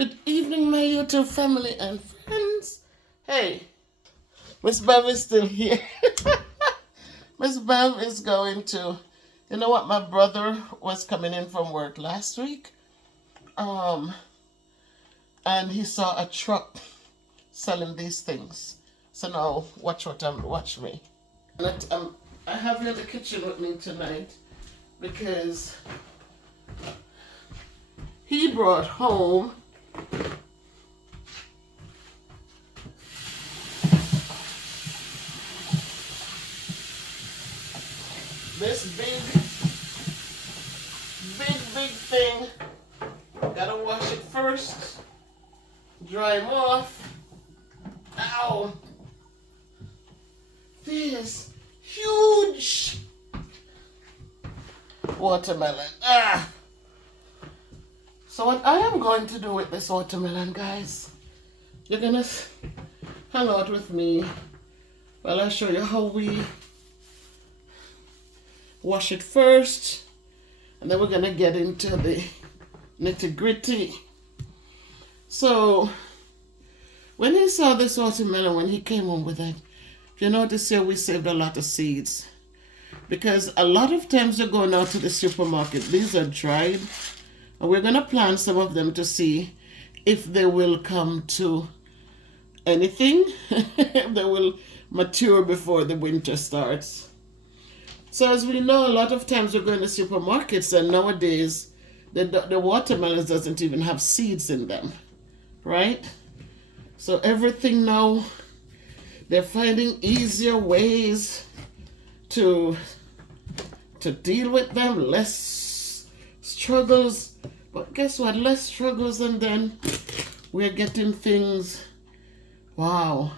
Good evening, my YouTube family and friends. Hey, Miss Bev is still here. Miss Bev is going to, you know what? My brother was coming in from work last week, and he saw a truck selling these things. So now, watch me. I have you in the kitchen with me tonight because he brought home this big thing. Gotta wash it first, dry them off. Ow! This huge watermelon. So what I am going to do with this watermelon, guys, you're gonna hang out with me while I show you how we wash it first, and then we're gonna get into the nitty-gritty. So when he saw this watermelon, when he came home with it, if you notice here, we saved a lot of seeds, because a lot of times you're going out to the supermarket, these are dried, and we're gonna plant some of them to see if they will come to anything, if they will mature before the winter starts. So as we know, a lot of times we're going to supermarkets, and nowadays the watermelons doesn't even have seeds in them, right? So everything now, they're finding easier ways to deal with them, less struggles. But guess what? Less struggles, and then we're getting things, wow,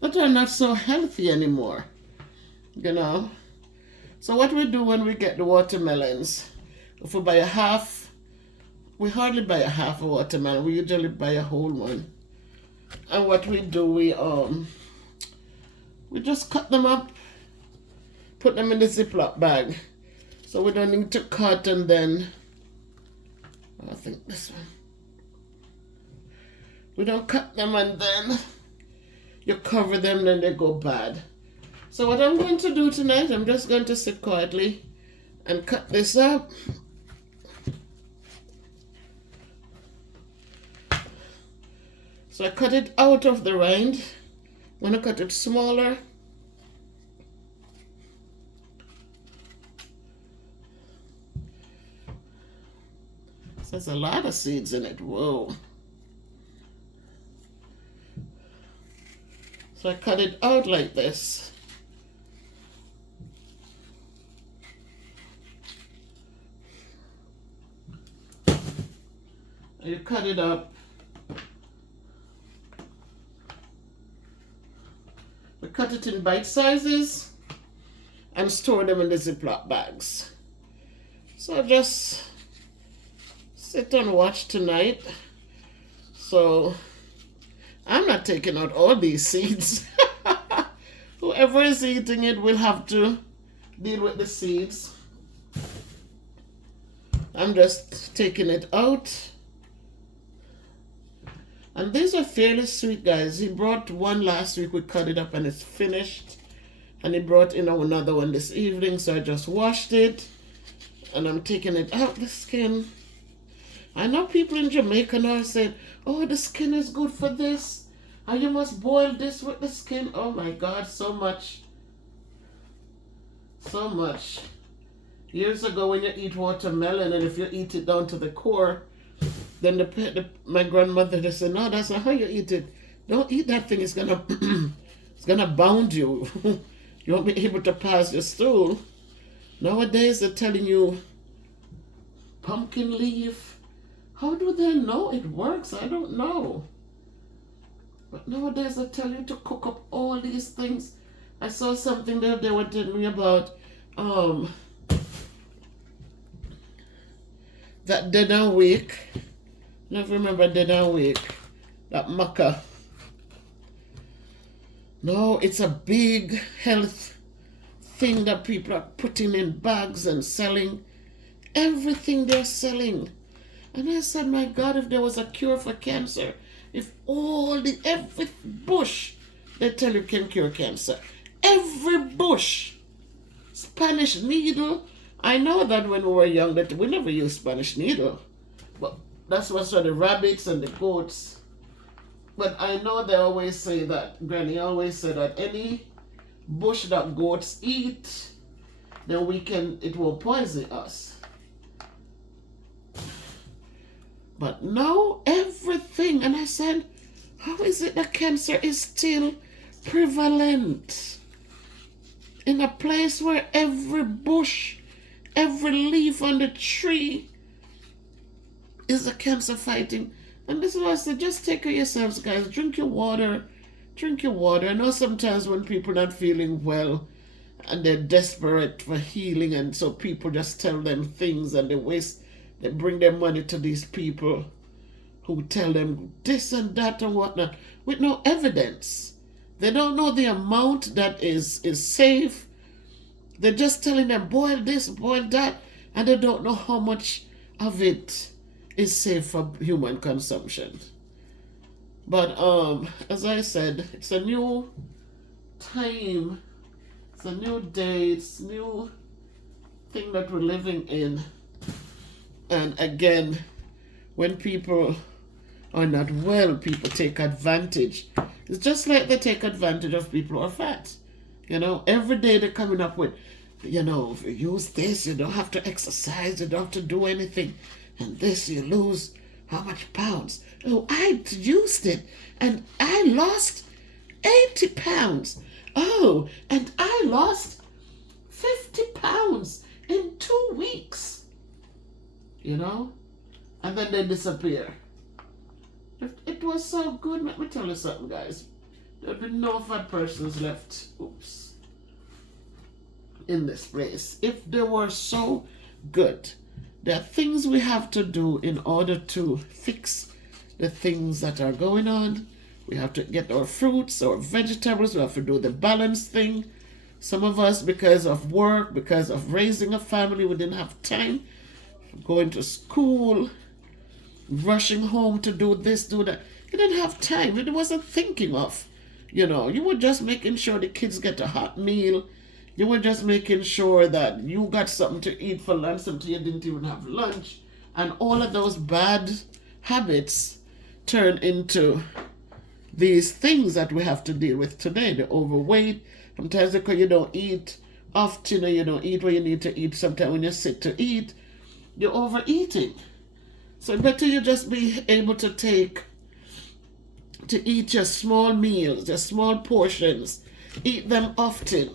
that are not so healthy anymore, you know? So what we do when we get the watermelons, if we buy a half, we hardly buy a half a watermelon. We usually buy a whole one. And what we do, we just cut them up, put them in the Ziploc bag. So we don't need to cut, and then, I think this one. We don't cut them and then you cover them, then they go bad. So what I'm going to do tonight, I'm just going to sit quietly and cut this up. So I cut it out of the rind. I'm going to cut it smaller. So there's a lot of seeds in it. Whoa. So I cut it out like this. You cut it up. We cut it in bite sizes and store them in the Ziploc bags. So just sit and watch tonight. So I'm not taking out all these seeds. Whoever is eating it will have to deal with the seeds. I'm just taking it out. And these are fairly sweet, guys. He brought one last week. We cut it up and it's finished. And he brought in another one this evening. So I just washed it. And I'm taking it out, the skin. I know people in Jamaica now saying, oh, the skin is good for this. And you must boil this with the skin. Oh my God, so much. So much. Years ago when you eat watermelon, and if you eat it down to the core, then my grandmother just said, no, that's not how you eat it. Don't eat that thing. It's gonna it's gonna bound you. You won't be able to pass your stool. Nowadays they're telling you pumpkin leaf. How do they know it works? I don't know. But nowadays they tell you to cook up all these things. I saw something that they were telling me about that dead and wake. Never remember dead and wake. That maca. No, it's a big health thing that people are putting in bags and selling. Everything they're selling. And I said, my God, if there was a cure for cancer, if every bush they tell you can cure cancer, every bush, Spanish needle. I know that when we were young that we never used Spanish needle, but that's what's for the rabbits and the goats. But I know they always say that, Granny always said that any bush that goats eat, then it will poison us. But no, everything. And I said, how is it that cancer is still prevalent in a place where every bush, every leaf on the tree is a cancer fighting? And this is why I said, just take care of yourselves, guys. Drink your water. Drink your water. I know sometimes when people are not feeling well and they're desperate for healing, and so people just tell them things and they bring their money to these people who tell them this and that and whatnot with no evidence. They don't know the amount that is safe. They're just telling them boil this, boil that, and they don't know how much of it is safe for human consumption. But as I said, it's a new time, it's a new day, it's a new thing that we're living in. And again, when people are not well, people take advantage. It's just like they take advantage of people who are fat. Every day they're coming up with, if you use this, you don't have to exercise, you don't have to do anything. And this, you lose how much pounds? Oh, I used it and I lost 80 pounds. Oh, and I lost 50 pounds in 2 weeks. And then they disappear. If it was so good, let me tell you something, guys. There'd be no fat persons left, in this place. If they were so good, there are things we have to do in order to fix the things that are going on. We have to get our fruits, our vegetables, we have to do the balance thing. Some of us, because of work, because of raising a family, we didn't have time. Going to school, rushing home to do this, do that. You didn't have time. It wasn't thinking of. You were just making sure the kids get a hot meal. You were just making sure that you got something to eat for lunch, something you didn't even have lunch. And all of those bad habits turn into these things that we have to deal with today. The overweight, sometimes because you don't eat often or you don't eat what you need to eat. Sometimes when you sit to eat, you're overeating. So better you just be able to eat your small meals, your small portions. Eat them often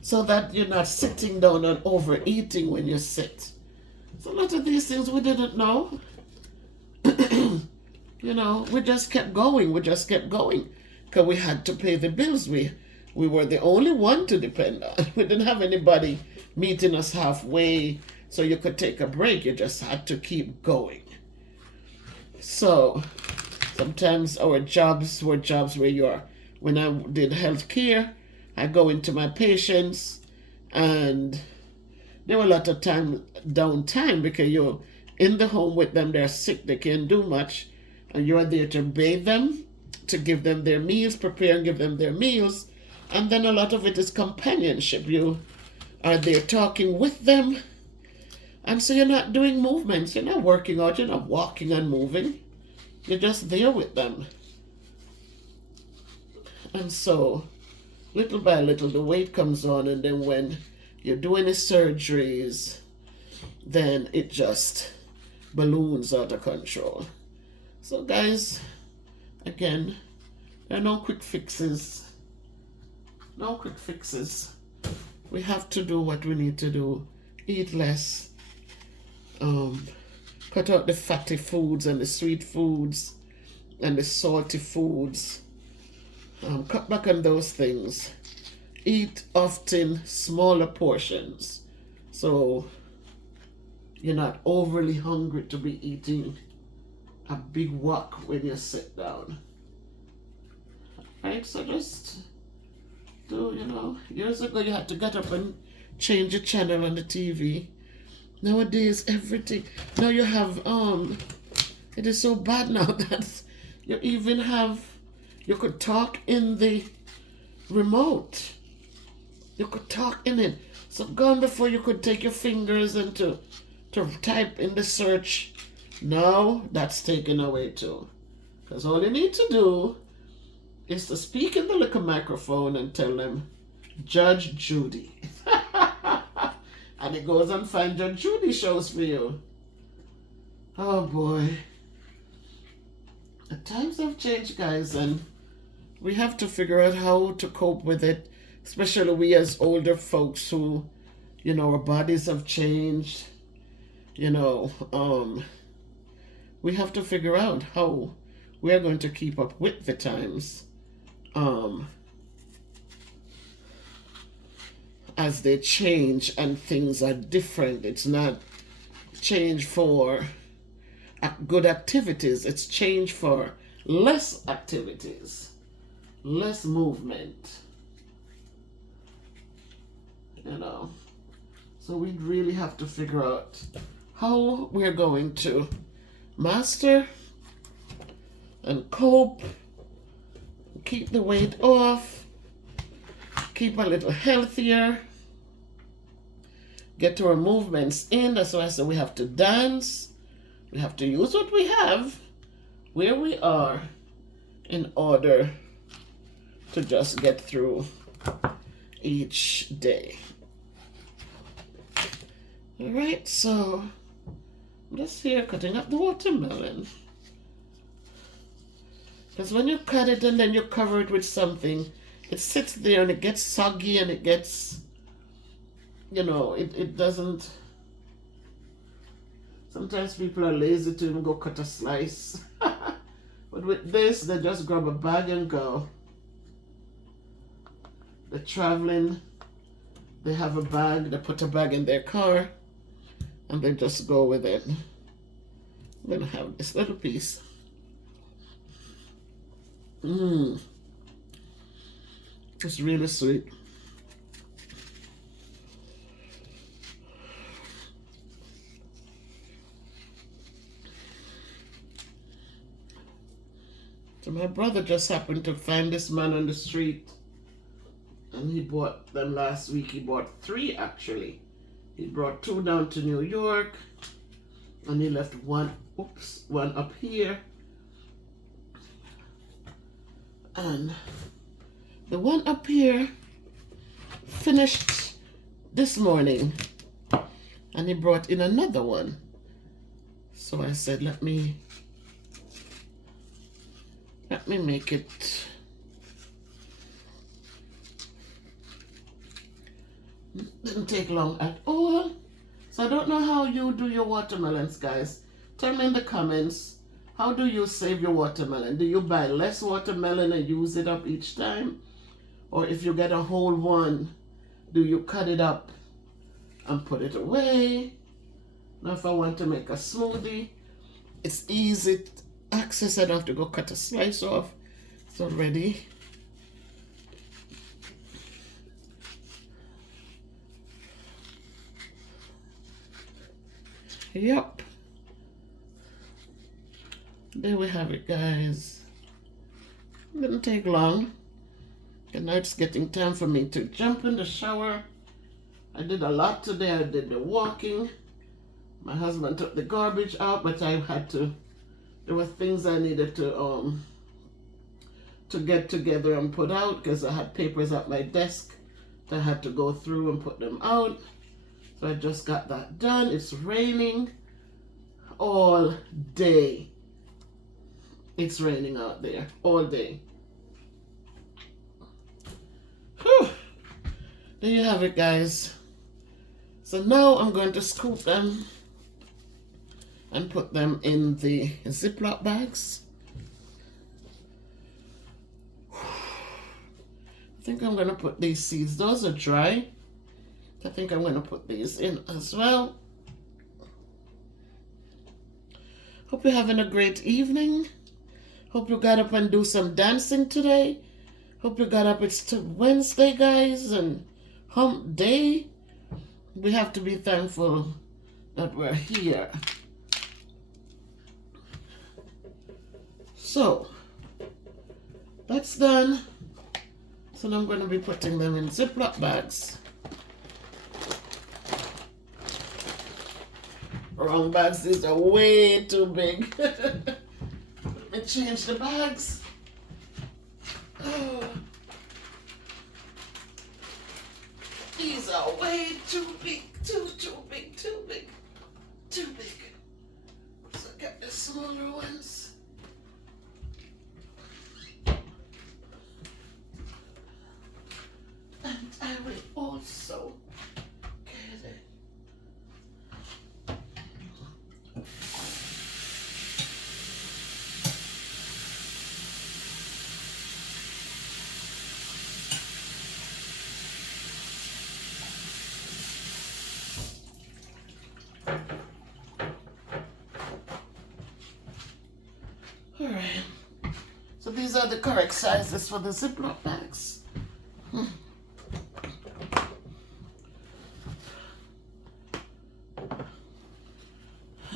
so that you're not sitting down and overeating when you sit. So a lot of these things we didn't know. We just kept going. Because we had to pay the bills. We were the only one to depend on. We didn't have anybody meeting us halfway so you could take a break. You just had to keep going. So sometimes our jobs were jobs where when I did healthcare, I go into my patients and there were a lot of downtime because you're in the home with them, they're sick, they can't do much, and you're there to bathe them, to give them their meals, prepare and give them their meals, and then a lot of it is companionship. You are there talking with them, and so you're not doing movements, you're not working out, you're not walking and moving, you're just there with them. And so little by little the weight comes on, and then when you're doing the surgeries, then it just balloons out of control. So guys, again, there are no quick fixes. No quick fixes. We have to do what we need to do. Eat less. Cut out the fatty foods and the sweet foods and the salty foods. Cut back on those things. Eat often, smaller portions. So you're not overly hungry to be eating a big wok when you sit down. Right? So just do, years ago you had to get up and change the channel on the TV. Nowadays, everything. Now you have, it is so bad now that you even have, you could talk in the remote. You could talk in it. So gone before you could take your fingers and to type in the search. Now that's taken away too. Because all you need to do is to speak in the little microphone and tell them, Judge Judy. And it goes and finds Judge Judy shows for you. Oh boy. The times have changed, guys, and we have to figure out how to cope with it, especially we as older folks who, our bodies have changed. We have to figure out how we are going to keep up with the times as they change and things are different. It's not change for good activities, it's change for less activities, less movement. So we really have to figure out how we're going to master and cope, keep the weight off, keep a little healthier, get our movements in. That's why I said we have to dance. We have to use what we have where we are in order to just get through each day. All right, so I'm just here cutting up the watermelon. Because when you cut it and then you cover it with something, it sits there and it gets soggy and it gets, it doesn't. Sometimes people are lazy to even go cut a slice. But with this, they just grab a bag and go. They're traveling, they have a bag, they put a bag in their car, and they just go with it. I'm going to have this little piece. It's really sweet. So my brother just happened to find this man on the street, and he bought them last week. He bought 3 actually. He brought 2 down to New York, and he left one up here. And the one up here finished this morning, and he brought in another one. So I said, let me make it. Didn't take long at all. So I don't know how you do your watermelons, guys. Tell me in the comments, how do you save your watermelon? Do you buy less watermelon and use it up each time? Or if you get a whole one, do you cut it up and put it away? Now if I want to make a smoothie, it's easy access. I don't have to go cut a slice off. It's already. Yep. There we have it, guys. It didn't take long. And now it's getting time for me to jump in the shower. I did a lot today. I did the walking. My husband took the garbage out, but I had to. There were things I needed to get together and put out because I had papers at my desk that I had to go through and put them out. So I just got that done. It's raining all day. It's raining out there all day. Whew. There you have it, guys. So now I'm going to scoop them and put them in the Ziploc bags. I think I'm going to put these seeds. Those are dry. I think I'm going to put these in as well. Hope you're having a great evening. Hope you got up and do some dancing today. Hope you got up. It's Wednesday, guys, and hump day. We have to be thankful that were here. So that's done. So now I'm going to be putting them in Ziploc bags. Wrong bags, these are way too big. Let me change the bags. Oh. These are way too big, too big. So get the smaller ones. And I will also get it. All right. So these are the correct sizes for the Ziploc bags.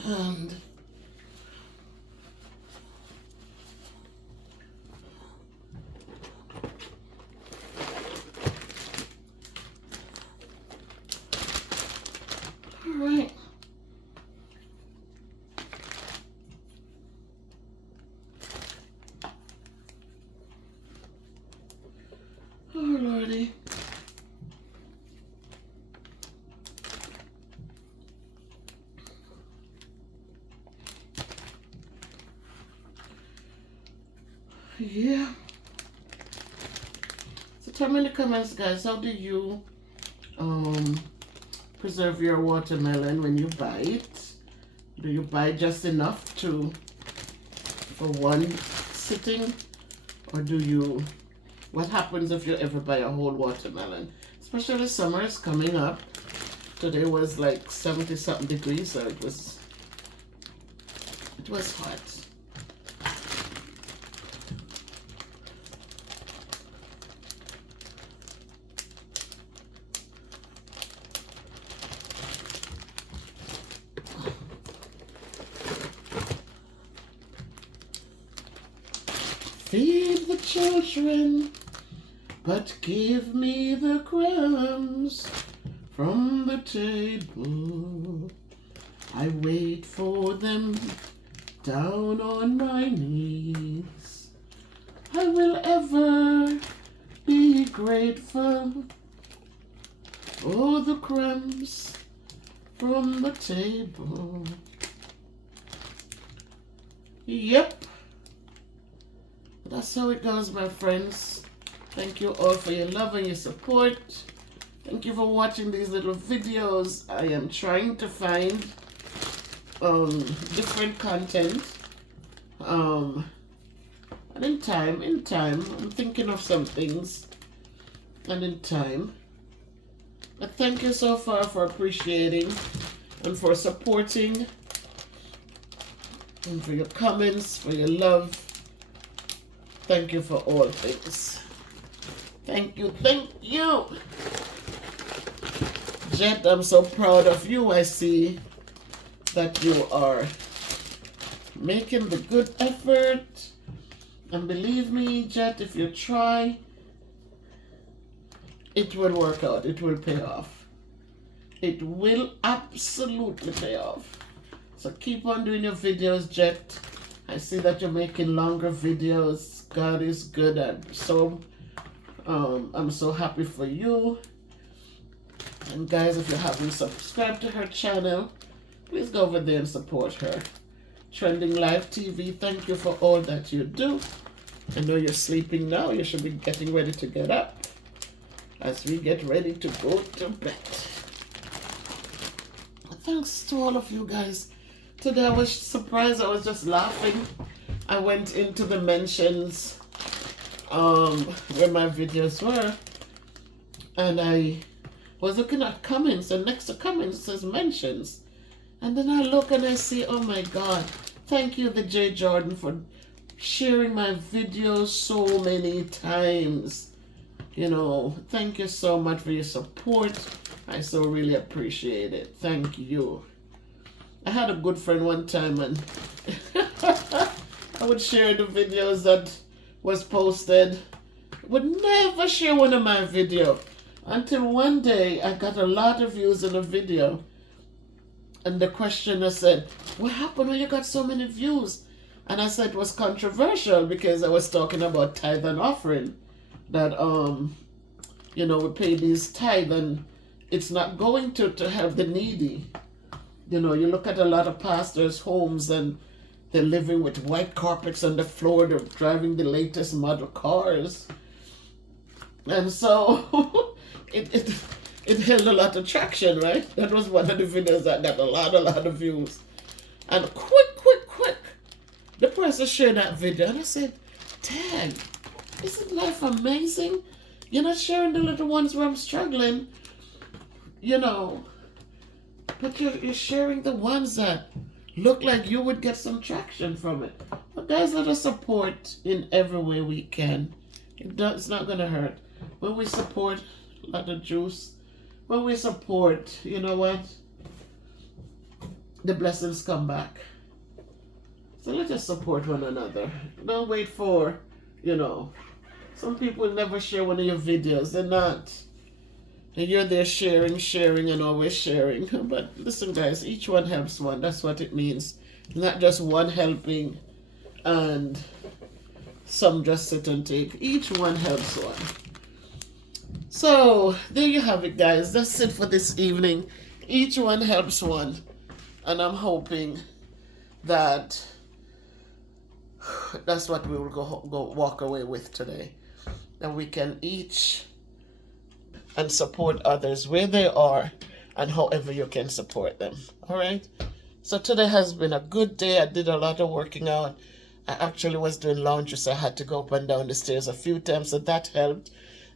And all right. Oh Lordy. Yeah. So tell me in the comments, guys, how do you preserve your watermelon when you buy it? Do you buy just enough for one sitting, or do you? What happens if you ever buy a whole watermelon? Especially summer is coming up. Today was like 70 something degrees, so it was hot. Feed the children, but give me the crumbs from the table. I wait for them down on my knees. I will ever be grateful for the crumbs from the table. Yep. That's how it goes, my friends. Thank you all for your love and your support. Thank you for watching these little videos. I am trying to find different content. And in time, I'm thinking of some things. And in time. But thank you so far for appreciating and for supporting. And for your comments, for your love. Thank you for all things. Thank you. Jet, I'm so proud of you. I see that you are making the good effort. And believe me, Jet, if you try, it will work out. It will pay off. It will absolutely pay off. So keep on doing your videos, Jet. I see that you're making longer videos. God is good. I'm so happy for you. And guys, if you haven't subscribed to her channel, please go over there and support her. Trending Live TV, thank you for all that you do. I know you're sleeping now. You should be getting ready to get up as we get ready to go to bed. Thanks to all of you guys. Today I was surprised. I was just laughing. I went into the mentions where my videos were, and I was looking at comments, and next to comments says mentions, and then I look and I see, oh my God, thank you, the J Jordan, for sharing my videos so many times. You know, thank you so much for your support. I so really appreciate it. Thank you. I had a good friend one time, and I would share the videos that was posted. I would never share one of my video until one day I got a lot of views in a video, and the questioner said, "What happened when you got so many views?" And I said it was controversial because I was talking about tithe and offering, that we pay these tithe and it's not going to help the needy. You look at a lot of pastors' homes and they're living with white carpets on the floor, they're driving the latest model cars. And so it held a lot of traction, right? That was one of the videos that got a lot of views. And quick, the person shared that video, and I said, "Dad, isn't life amazing? You're not sharing the little ones where I'm struggling, but you're sharing the ones that look like you would get some traction from it." But guys, let us support in every way we can. It's not going to hurt. When we support, a lot of juice. When we support, you know what? The blessings come back. So let us support one another. Don't wait for, some people never share one of your videos. They're not. And you're there sharing, and always sharing. But listen, guys, each one helps one. That's what it means. Not just one helping and some just sit and take. Each one helps one. So there you have it, guys. That's it for this evening. Each one helps one. And I'm hoping that that's what we will go walk away with today. That we can each and support others where they are and however you can support them. All right? So today has been a good day. I did a lot of working out. I actually was doing laundry, so I had to go up and down the stairs a few times, so that helped.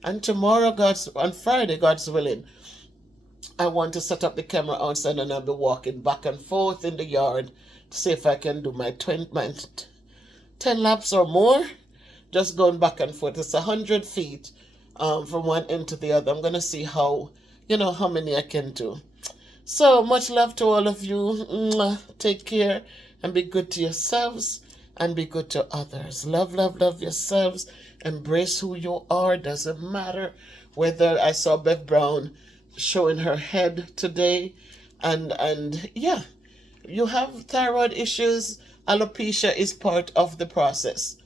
And tomorrow, on Friday, God's willing, I want to set up the camera outside and I'll be walking back and forth in the yard to see if I can do my 10 laps or more. Just going back and forth. It's 100 feet from one end to the other. I'm going to see how many I can do. So much love to all of you. Take care and be good to yourselves and be good to others. Love yourselves. Embrace who you are. Doesn't matter whether I saw Bev Brown showing her head today. And yeah, you have thyroid issues. Alopecia is part of the process.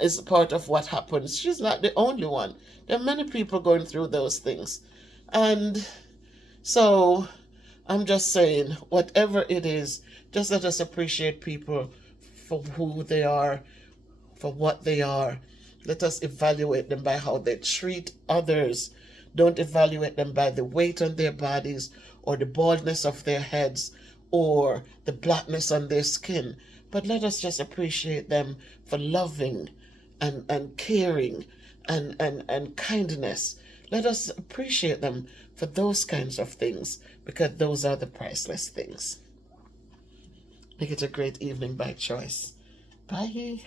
Is part of what happens. She's not the only one. There are many people going through those things. And so I'm just saying, whatever it is, just let us appreciate people for who they are, for what they are. Let us evaluate them by how they treat others. Don't evaluate them by the weight on their bodies or the baldness of their heads or the blackness on their skin. But let us just appreciate them for loving and caring and kindness. Let us appreciate them for those kinds of things, because those are the priceless things. Make it a great evening by choice. Bye.